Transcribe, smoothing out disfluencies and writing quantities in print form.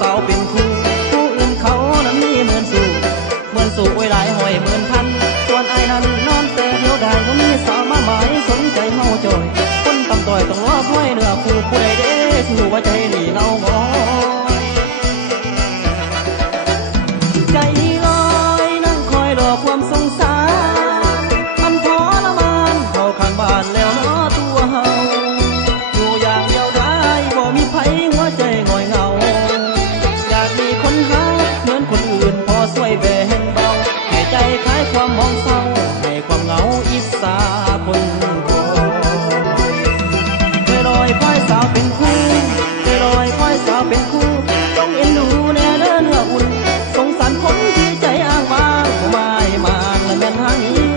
สาวเป็นคู่ผู้อื่นเขานั้นมีเหมือนสู่ไว้หลายหอยหมื่นพันส่วนไอ้นั้นนอนแต่เดียวดายว่ามีสาวมาหมายสนใจเมาจอยคนตำต่อยต้องรอคอยเนื้อคู่ผู้ใดเด้สู่ว่าใจหนีเงางอยใจลอยนั่งคอยรอความสงสารมันทรมานเข้าข้างบ้านแล้วเนาะตัวเฮาอยู่อย่างเดียวดายบ่มีไผหัวใจง่อยเหงาคนอื่นพอช่วยแบ่งเบาให้ใจคลายความมองเศร้าให้ความเหงาอิสาคนคอยเคยลอยคอยสาวเป็นคู่เคยลอยคอยสาวเป็นคู่ต้องเอ็นดูแน่เนื้ออุ่นสงสารคนที่ใจอ้างว้างไม่มาและแม่นหาง